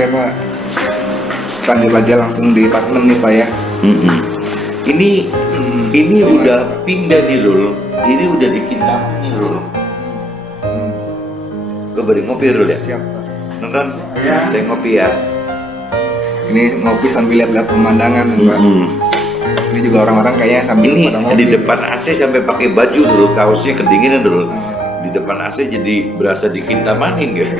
Oke Pak, lanjut aja langsung di part 6 nih Pak ya. Ini udah pindah nih Rul. Ini udah di Kintamani nih Rul. Gue beri ngopi Rul ya? Siap Pak. Nonton? Ya. Saya ngopi ya. Ini ngopi sambil lihat-lihat pemandangan Pak. Ini juga orang-orang kayaknya sambil Ini pada ngopi. di depan AC sampai pakai baju Rul, kaosnya kedinginan Rul. Di depan AC jadi berasa di Kintamani gitu.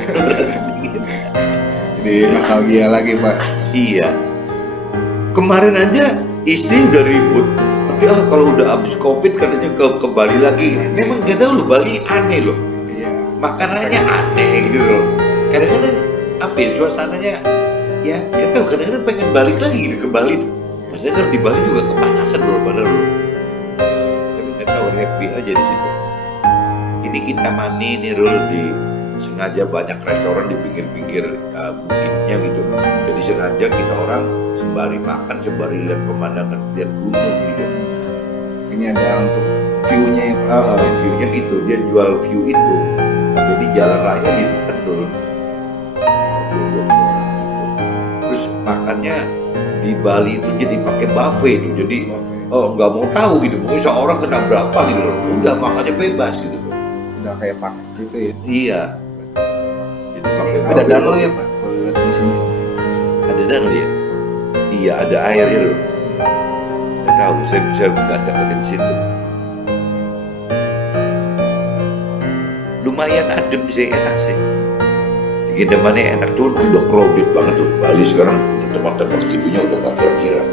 Jadi nostalgia lagi Pak. Iya. Kemarin aja istri udah ribut. Tapi kalau udah habis COVID katanya ke Bali lagi. Memang gak tahu loh, Bali aneh loh. Iya. Makanannya aneh gitu loh. Kadang-kadang apa ya, suasananya ya gak tahu, kadang-kadang pengen balik lagi gitu ke Bali. Padahal kalau di Bali juga kepanasan loh padahal loh. Tapi gak tahu, happy aja di situ. Ini Kintamani nih Rul, sengaja banyak restoran di pinggir-pinggir bukitnya gitu. Jadi sengaja kita orang sembari makan, sembari lihat pemandangan, lihat gunung gitu. Ini ada untuk view-nya ya Pak. View-nya gitu, dia jual view itu. Jadi jalan raya di depan tuh. Terus makannya di Bali itu jadi pakai buffet tuh. Jadi nggak mau tahu gitu, mungkin seorang kena berapa gitu loh. Udah makannya bebas gitu. Udah kayak paket gitu ya. Iya. Jadi pakai Ada danau ya Pak, kalau lihat di sini. Ada danau ya? Iya, ada airnya loh. Nggak tahu, saya bisa nggak deketin situ. Lumayan adem sih, enak sih. Di Kintamani enak tuh, udah crowded banget tuh. Bali sekarang tempat-tempat gitunya udah nggak kira-kira.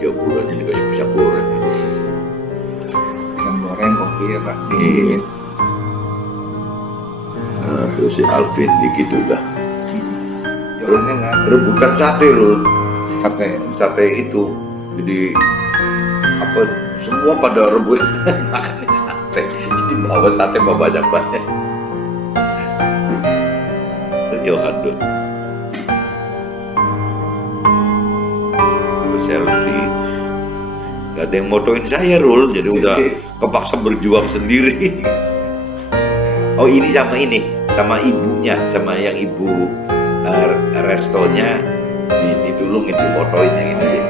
Jamurannya dikasih pisang goreng. Pisang goreng, kopi ya Pak. Iya. Nah, terus si Alvin dikit udah. Jualannya nggak ada. Rebutan sate loh. Sate itu. Jadi apa, semua pada rebut makan sate. Jadi bawa sate banyak-banyak. Aduh. Selfie. Gak ada yang motoin saya Rul, jadi udah kepaksa berjuang sendiri. Oh ini sama ibunya, sama yang ibu restonya ditulungin, dimotoin yang ini sih.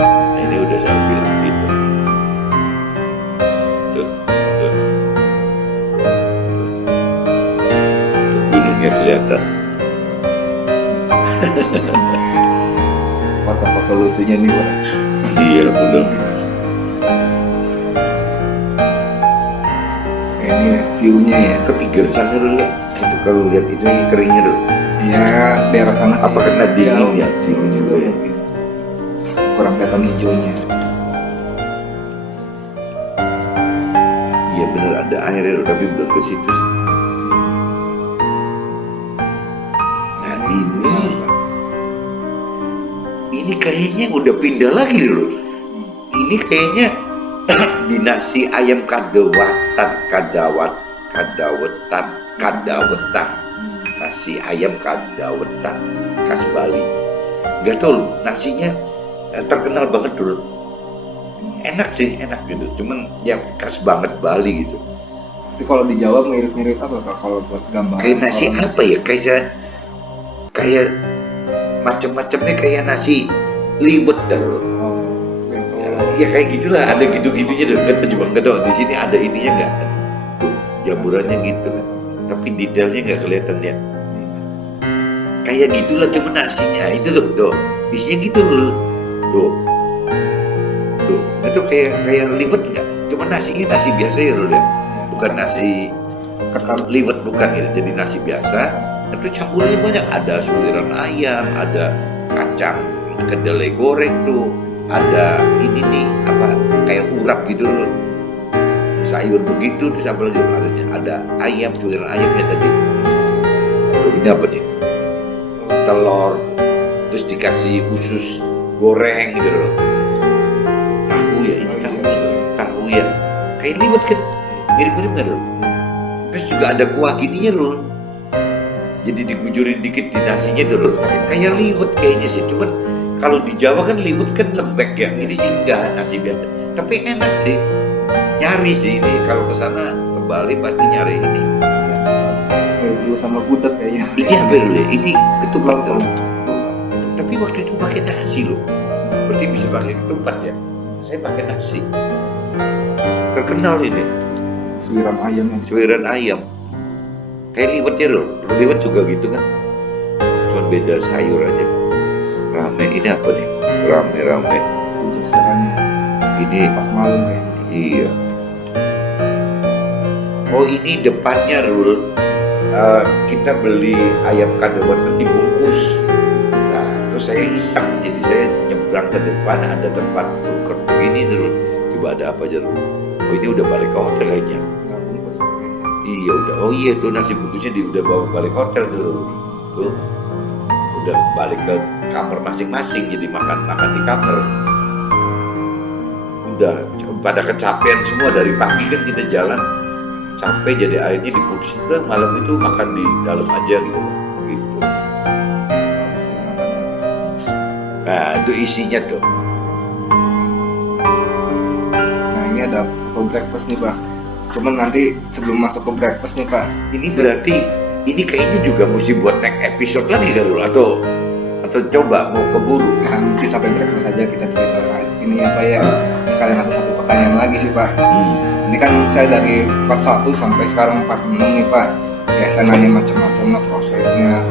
Nah, ini udah saya bilang gitu. Tuh. Gunungnya kelihatan. Foto-foto lucunya nih Pak. Iya bener. Ini view-nya ya. Kepinggir sana dulu ya. Itu kalau lihat itu keringnya dulu. Ya daerah sana sih. Apa kena dingin ya? Dingin juga ya. mungkin. Kurang kelihatan hijaunya. Iya bener, ada airnya tapi belum ke situ sih. Nah ini kayaknya udah pindah lagi loh. Ini kayaknya di nasi ayam kadawetan. Nasi ayam kadawetan khas Bali. Gak tau loh, nasinya terkenal banget dulu. Enak gitu. Cuman yang khas banget Bali gitu. Tapi kalau di Jawa mirip-mirip apa Pak kalau buat gambar? Kayak nasi apa ya? Kayak macam-macamnya kayak nasi liwet dah loh. Ya kayak gitulah, ada gitu-gitunya deh. Gak tau di sini ada ininya nggak? Tuh, jamurannya gitu kan. Tapi detailnya nggak kelihatan ya. Kayak gitulah, cuma nasinya itu tuh, isinya gitu loh. Tuh, itu kayak liwet nggak? Cuma nasinya nasi biasa ya loh ya. Bukan nasi ketan liwet, bukan gitu. Jadi nasi biasa. Itu campurannya banyak. Ada suiran ayam, ada kacang kedelai goreng tuh. Ada ini nih apa kayak urap gitu loh, sayur begitu, terus apa lagi ada ayam, suiran ayamnya tadi. Aduh, ini apa nih, telur, terus dikasih usus goreng gitu loh. Tahu ya, ini tahu ya, kayak liwet kan, mirip-mirip kan loh. Terus juga ada kuah gininya loh, jadi digujurin dikit di nasinya tuh loh, kayak liwet kayaknya sih. Cuman kalau di Jawa kan liwet kan lembek ya, ini sih enggak, nasi biasa. Tapi enak sih, nyari sih ini. Kalau ke sana ke Bali pasti nyari ini. sama gudeg kayaknya. Ini apa dulu ya? Ini ketupat tuh. Tapi waktu itu pakai nasi loh. Berarti bisa pakai ketupat ya. Saya pakai nasi. Terkenal ini. Suiran ayam. Suiran ayam. Kayak liwetnya loh. Liwet juga gitu kan. Cuma beda sayur aja. Rame. Ini apa nih? Rame-rame. Puncak sekarangnya. Ini Pas malam kayaknya. iya. Oh ini depannya Rul. Kita beli ayam kadawat kan dibungkus. Nah terus saya iseng, jadi saya nyebrang ke depan, ada tempat food court begini Rul. Tiba ada apa aja Rul? Oh ini udah balik ke hotel kayaknya. Nggak bungkus kayaknya. Iya udah. Oh iya tuh nasi bungkusnya udah bawa balik hotel Rul. Tuh udah balik ke kamar masing-masing, jadi makan di kamar. Udah pada kecapean semua dari pagi kan kita jalan. Sampai jadi akhirnya diputusin udah malam itu makan di dalam aja gitu. Nah itu isinya tuh. Nah ini ada foto breakfast nih Pak. Cuman nanti sebelum masuk ke breakfast nih Pak. Ini berarti ini kayaknya juga mesti buat next episode lagi kan atau coba mau keburu. Nah, mungkin sampai breakfast saja kita cerita ini apa ya. Sekalian ada satu pertanyaan lagi sih Pak. Ini kan saya dari part 1 sampai sekarang part 6 nih Pak. Ya saya nanya macam-macam lah prosesnya,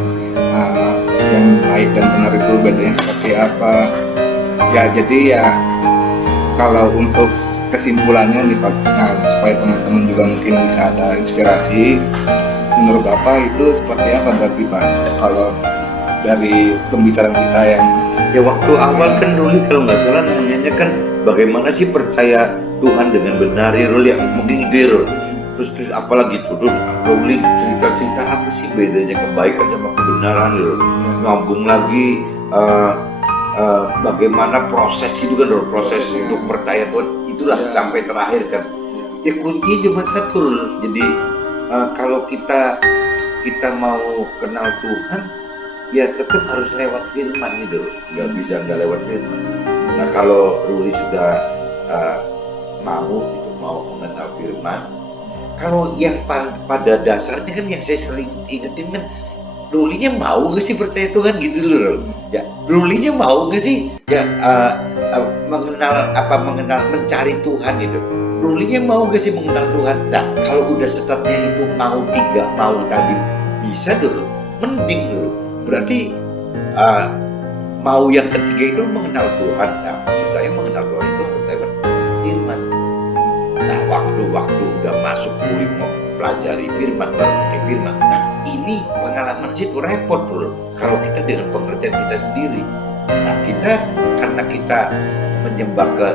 yang baik dan benar itu bedanya seperti apa. Ya jadi ya kalau untuk kesimpulannya nih Pak, nah, supaya teman-teman juga mungkin bisa ada inspirasi. Menurut Bapak itu seperti apa berarti Pak? Kalau dari pembicaraan kita yang ya waktu awal kan Ruli kalau nggak salah nanyanya kan bagaimana sih percaya Tuhan dengan benar ya Ruli, yang mungkin itu ya Ruli. Terus apalagi tuh, terus Ruli cerita-cerita apa sih bedanya kebaikan sama kebenaran ya Ruli. Ngambung lagi bagaimana proses itu kan Ruli, proses untuk percaya Tuhan itulah sampai terakhir kan. Ya kuncinya cuma satu Ruli. Jadi kalau kita mau kenal Tuhan ya tetap harus lewat firman gitu, nggak bisa nggak lewat firman. Nah kalau Ruli sudah mau mengenal firman, kalau yang pada dasarnya kan yang saya sering ingetin kan, Rulinya mau nggak sih percaya Tuhan gitu loh, ya Rulinya mau nggak sih ya mengenal mencari Tuhan gitu, Rulinya mau nggak sih mengenal Tuhan. Nah kalau udah startnya itu mau tiga mau tadi bisa dulu, mending dulu. Berarti mau yang ketiga itu mengenal Tuhan. Nah, maksud saya mengenal Tuhan itu harus lewat firman. Nah, waktu udah masuk Ruli mau pelajari firman, pakai firman. Nah, ini pengalaman sih itu repot dulu. Kalau kita dengan pengertian kita sendiri. Nah, kita karena kita menyembah ke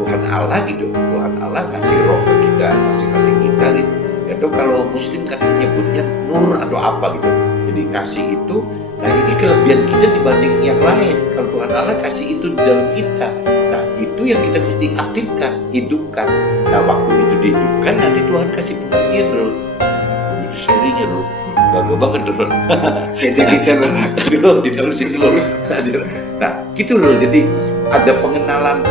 Tuhan Allah gitu. Tuhan Allah kasih roh ke kita, masing-masing kita gitu. Atau kalau Muslim kan nyebutnya nur atau apa gitu. Jadi kasih itu, nah ini kelebihan kita dibanding yang lain. Kalau Tuhan Allah kasih itu di dalam kita, nah itu yang kita mesti aktifkan, hidupkan. Nah waktu itu dihidupkan, nanti Tuhan kasih pengertian dulu. Itu serinya dulu, gagah banget dulu. kecil-kecil dulu, diterusin dulu. Nah gitu loh, jadi ada pengenalan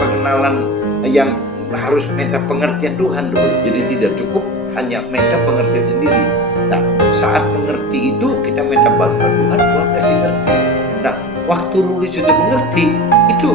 yang harus minta pengertian Tuhan dulu. Jadi tidak cukup hanya minta pengertian sendiri. Nah, saat mengerti itu kita minta bantuan Tuhan, Tuhan kasih ngerti. Nah, waktu Ruli sudah mengerti, itu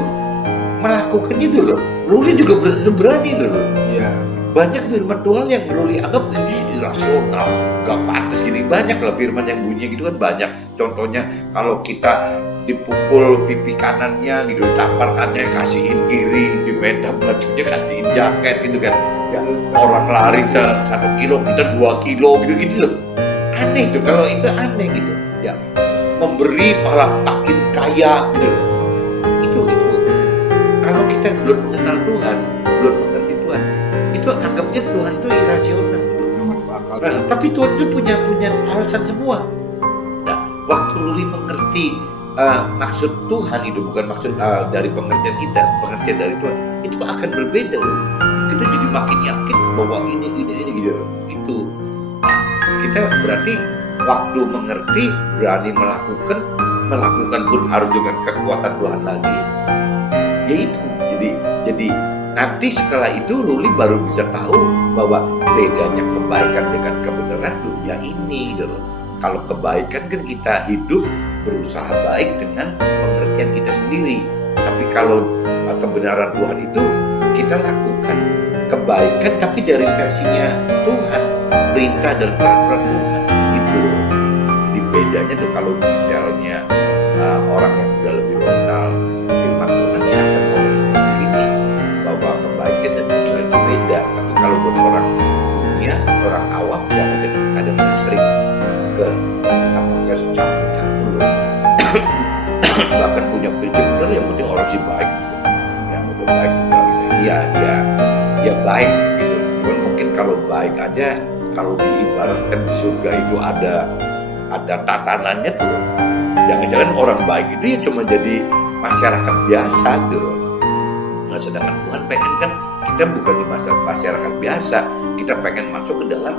melakukan itu loh. Ruli juga berani loh. Iya. Banyak firman Tuhan yang Ruli anggap ini irasional, gak pantas gini. Banyak lah firman yang bunyinya gitu kan banyak. Contohnya kalau kita dipukul pipi kanannya gitu, tampalkannya kasihin kiri, di meja bajunya kasihin jaket gitu kan. Ya, orang lari 1 kilo kita 2 kilo gitu loh. Aneh tuh, kalau itu aneh gitu ya, memberi malah makin kaya gitu loh. Itu kalau kita belum mengenal Tuhan, belum mengerti Tuhan, itu anggapnya Tuhan itu irasional. Nah, tapi Tuhan itu punya alasan semua. Nah waktu Ruli mengerti maksud Tuhan itu bukan maksud dari pengertian kita, pengertian dari Tuhan itu akan berbeda loh. Kita jadi makin yakin bahwa ini gitu. Itu kita berarti waktu mengerti berani melakukan pun harus dengan kekuatan Tuhan lagi. Ya itu. Jadi nanti setelah itu Ruli baru bisa tahu bahwa bedanya kebaikan dengan kebenaran tuh ya ini gitu. Kalau kebaikan kan kita hidup berusaha baik dengan pengertian kita sendiri. Tapi kalau kebenaran Tuhan itu kita lakukan kebaikan tapi dari versinya Tuhan, perintah dan peraturan Tuhan itu. Jadi bedanya tuh kalau detailnya orang yang udah lebih mengenal firman Tuhan ya akan ngomong seperti ini bahwa kebaikan dan kebenaran itu beda. Tapi kalau buat orang dunia, orang awam ya kadang-kadang sering ke campur-campur loh. Bahkan punya prinsip benar yang penting orang sih baik, yang udah baik ya baik gitu. Cuman mungkin kalau baik aja, kalau diibaratkan di surga itu ada tatanannya tuh. Jangan-jangan orang baik itu ya cuma jadi masyarakat biasa gitu. Nah, sedangkan Tuhan pengen kan kita bukan di masyarakat biasa, kita pengen masuk ke dalam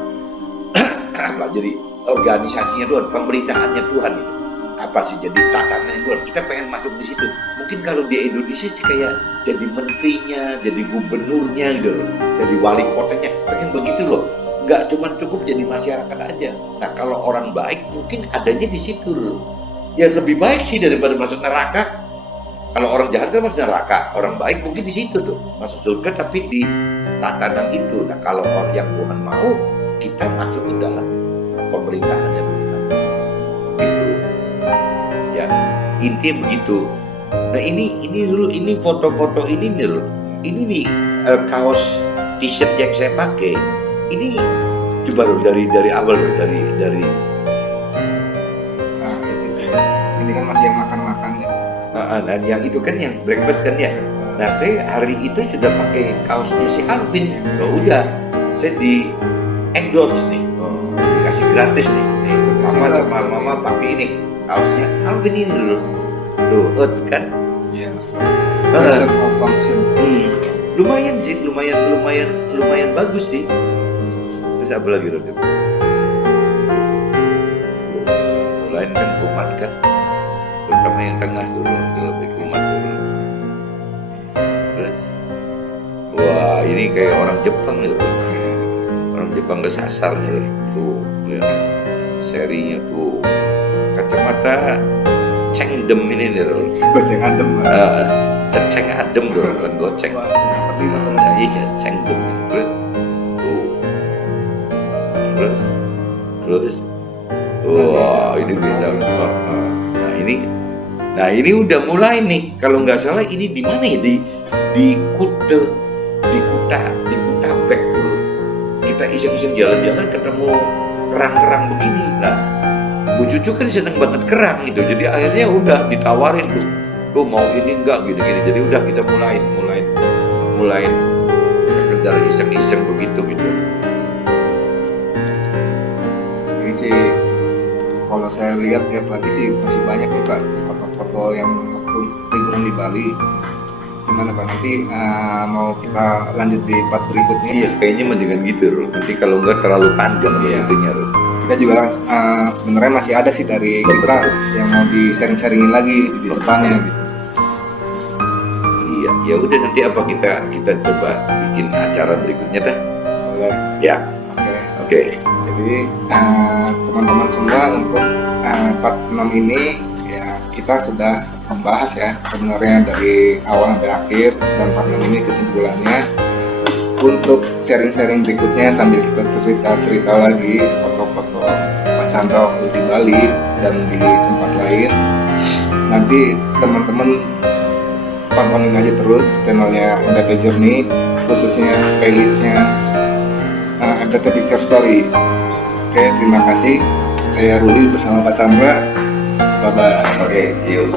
apa jadi organisasinya Tuhan, pemerintahannya Tuhan itu. Apa sih jadi tatanannya Tuhan? Kita pengen masuk di situ. Mungkin kalau di Indonesia sih kayak jadi menterinya, jadi gubernurnya gitu loh, jadi wali kotanya, pengen begitu loh. Nggak cuma cukup jadi masyarakat aja. Nah, kalau orang baik mungkin adanya di situ loh. Ya lebih baik sih daripada masuk neraka. Kalau orang jahat kan masuk neraka, orang baik mungkin di situ tuh masuk surga tapi di tatanan itu. Nah, kalau orang yang Tuhan mau, kita masuk ke dalam pemerintahannya Tuhan. Itu ya intinya begitu. Nah ini foto-foto ini nih loh. Ini nih kaos t-shirt yang saya pakai. Ini coba loh dari awal loh dari ini kan masih yang makan-makan ya. Dan yang itu kan yang breakfast kan ya. Nah saya hari itu sudah pakai kaosnya si Alvin. Oh udah, saya di endorse nih, dikasih gratis nih. Papa sama mama pakai ini kaosnya Alvin ini loh. Tuh, kan? Iya. Function. Lumayan sih, lumayan bagus sih. Terus apa lagi loh? Lain kan kumat kan, terutama yang tengah tuh lebih kumat tuh. Terus, wah ini kayak orang Jepang gitu, orang Jepang kesasar nih tuh, ya. Serinya tuh kacamata cengdem ini nih loh. Goceng adem. Ceng adem tuh, kan goceng. Iya cengdem. Terus, tuh, terus. Wah, ini beda. Nah ini udah mulai nih. Kalau nggak salah ini di mana ya? Di Kuta Bek dulu. Kita iseng-iseng jalan-jalan ketemu kerang-kerang begini. Nah, Bu Cucu kan seneng banget kerang gitu. Jadi akhirnya udah ditawarin tuh mau ini enggak gini-gini. Jadi udah kita mulai sekedar iseng-iseng begitu gitu. Ini sih kalau saya lihat tiap pagi sih masih banyak nih Pak foto-foto yang waktu liburan di Bali. Gimana Pak, nanti mau kita lanjut di part berikutnya? Iya kayaknya mendingan gitu loh. Nanti kalau enggak terlalu panjang intinya loh. Kita juga sebenarnya masih ada sih dari kita yang mau di sharing-sharingin lagi di depannya gitu. Iya, ya udah nanti apa kita coba bikin acara berikutnya dah. Boleh. Ya. Oke. Jadi teman-teman semua untuk part 6 ini ya kita sudah membahas ya sebenarnya dari awal sampai akhir, dan part 6 ini kesimpulannya. Untuk sharing-sharing berikutnya sambil kita cerita lagi foto-foto Pak Chandra waktu di Bali dan di tempat lain, nanti teman-teman tontonin aja terus channelnya MTT Journey, khususnya playlistnya MTT Picture Story. Oke, terima kasih. Saya Ruli bersama Pak Chandra. Bye-bye. Oke, see you.